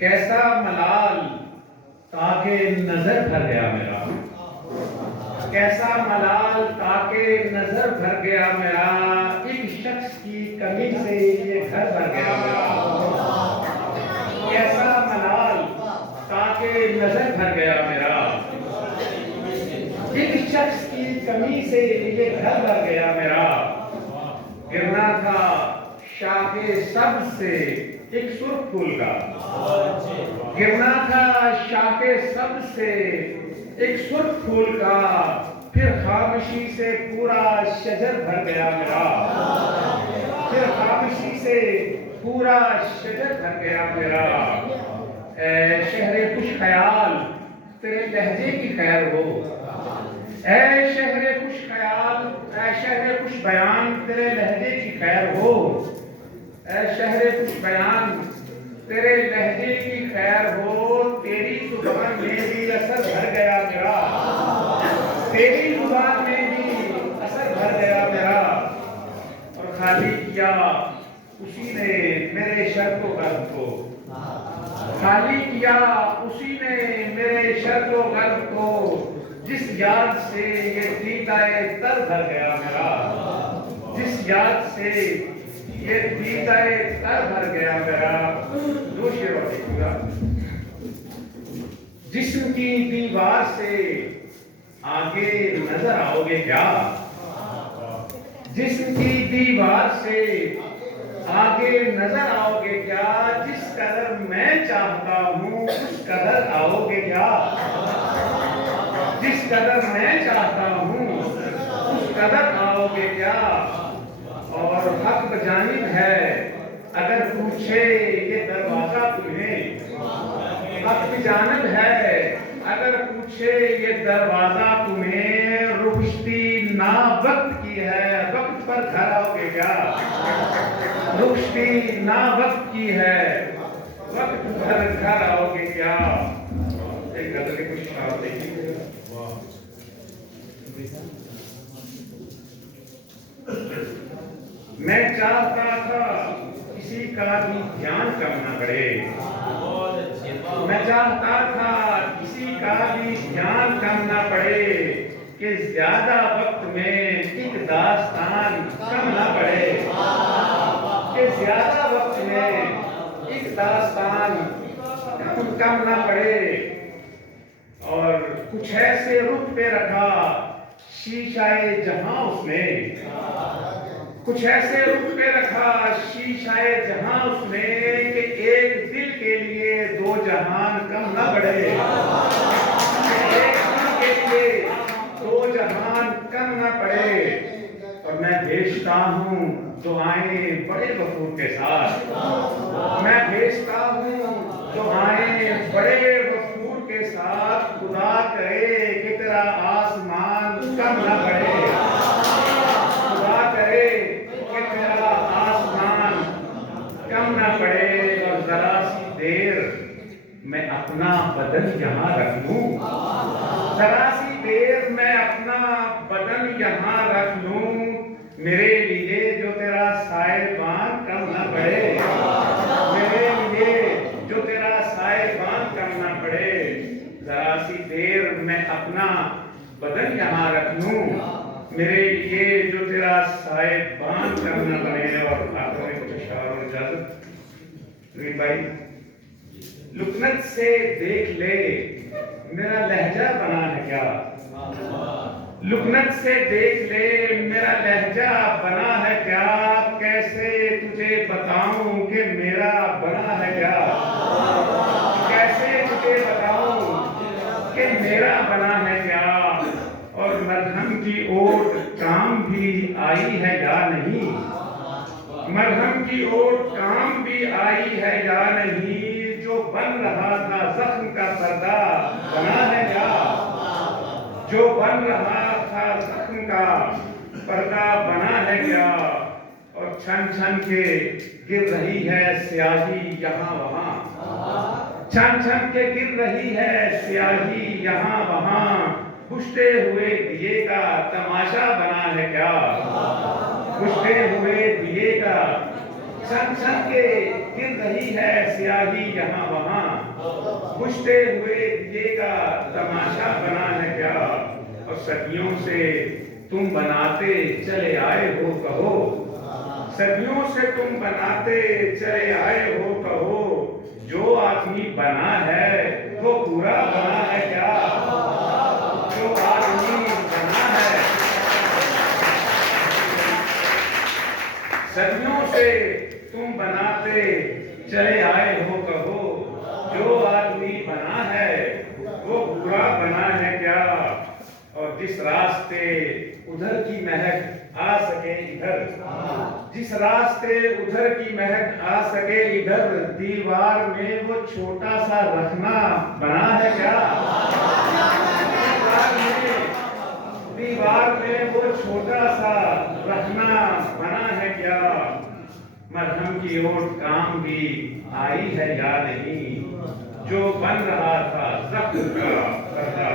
کیسا ملال تاکہ نظر بھر گیا میرا، کیسا ملال تاکہ نظر بھر گیا میرا، ایک شخص کی کمی سے یہ گھر بھر گیا میرا، کیسا ملال تاکہ نظر بھر گیا میرا، ایک شخص کی کمی سے یہ گھر بھر گیا میرا، گرنا تھا شاخ سبز سے ایک سرخ پھول کا، گرنا تھا شاخ سبز سے ایک سرخ پھول کا، پھر خاموشی سے پورا شجر بھر گیا میرا، پھر خاموشی سے پورا شجر بھر گیا میرا، اے شہر خوش خیال تیرے لہجے کی خیر ہو، اے شہر خوش خیال، اے شہر خوش بیان تیرے لہجے کی خیر ہو، اے شہر خوش بیان تیرے لہجے کی خیر ہو، تیری زبان میں بھی اثر بھر گیا میرا، تیری زبان میں بھی اثر بھر گیا میرا، اور خالی کیا اسی نے میرے شرط و غرب کو، خالی کیا اسی نے میرے شرط و غرب کو، جس یاد سے یہ دیدۂ تر بھر گیا میرا، جس یاد سے یہ دیدۂ تر بھر گیا میرا، دو شعر اور دیکھوں گا۔ جسم کی دیوار سے آگے نظر آؤ گے کیا، جسم کی دیوار سے آگے نظر آؤ گے کیا، جس قدر میں چاہتا ہوں اس قدر آؤ گے کیا، جس قدر میں چاہتا ہوں اس قدر آؤ گے کیا، اور حق بجانب ہے اگر پوچھے یہ دروازہ تمہیں، حق بجانب ہے اگر پوچھے یہ دروازہ تمہیں، رخشتی نا وقت کی ہے وقت پر گھر آؤ گے کیا، رخشتی نا وقت کی ہے وقت پر گھر آؤ گے کیا، ایک غزل کے کچھ شعر دیکھیے۔ میں چاہتا تھا کسی کا بھی دھیان کم نہ پڑے، میں چاہتا تھا کسی کا بھی دھیان کم نہ پڑے، کہ زیادہ وقت میں ایک داستان کم نہ پڑے، کہ زیادہ وقت میں ایک داستان کم نہ پڑے، اور کچھ ایسے رخ پہ رکھا شیشہ جہاں اس نے، کچھ ایسے رخ پہ رکھا شیشہ جہاں اس نے، کہ ایک دل کے لیے دو جہان کم نہ پڑے، ایک دل کے لیے دو جہان کم نہ پڑے، اور میں بھیجتا ہوں دعائیں بڑے وقوع کے ساتھ، میں بھیجتا ہوں دعائیں بڑے وقوع کے ساتھ، خدا کرے کہ تیرا آسمان کم نہ پڑے، خدا کرے کہ تیرا آسمان کم نہ پڑے، اور ذرا سی دیر میں اپنا بدن یہاں رکھ لوں، ذرا سی دیر میں اپنا بدن یہاں رکھ لوں، میرے لیے جو تیرا سائبان کم نہ پڑے، میرے لیے جو تیرا سائبان کم نہ پڑے، ذرا سی دیر میں اپنا بدن یہاں رکھ لوں، میرے لیے جو تیرا سائبان کم نہ پڑے، اور آخر میں کچھ اشعار اور اجازت۔ نوید بھائی، لکنت سے دیکھ لے میرا لہجہ بنا ہے کیا، لکنت سے دیکھ لے میرا لہجہ بنا ہے کیا، کیسے تجھے بتاؤں کہ میرا بنا ہے کیا، کیسے تجھے بتاؤں کہ میرا بنا ہے کیا، اور مرہم کی اوٹ کام بھی آئی ہے یا نہیں، مرہم کی اوٹ کام بھی آئی ہے یا نہیں، جو بن رہا تھا زخم کا پردہ بنا ہے کیا، جو بن رہا تھا زخم کا پردہ بنا ہے کیا، اور چھن چھن کے گر رہی ہے سیاہی یہاں وہاں، چھن چھن کے گر رہی ہے سیاہی یہاں وہاں، بجھتے ہوئے دیے کا تماشا بنا ہے کیا، بجھتے ہوئے دیے کا چھن چھن کے گر رہی ہے سیاہی یہاں وہاں، بجھتے ہوئے دیے کا تماشا بنا ہے کیا، اور صدیوں سے تم بناتے چلے آئے ہو کہو، صدیوں سے تم بناتے چلے آئے ہو کہو، جو آدمی بنا ہے وہ پورا بنا ہے کیا، جو آدمی بنا ہے، صدیوں سے تم بناتے چلے آئے ہو کہو، جو آدمی بنا ہے وہ پورا بنا ہے کیا، اور جس راستے ادھر کی مہک آ سکے ادھر، جس راستے ادھر کی مہک آ سکے ادھر، دیوار میں وہ چھوٹا سا رکھنا بنا ہے کیا، دیوار میں وہ چھوٹا سا رکھنا بنا ہے کیا، مرہم کی اوٹ کام بھی آئی ہے یا نہیں، جو بن رہا تھا زخم کا پردہ،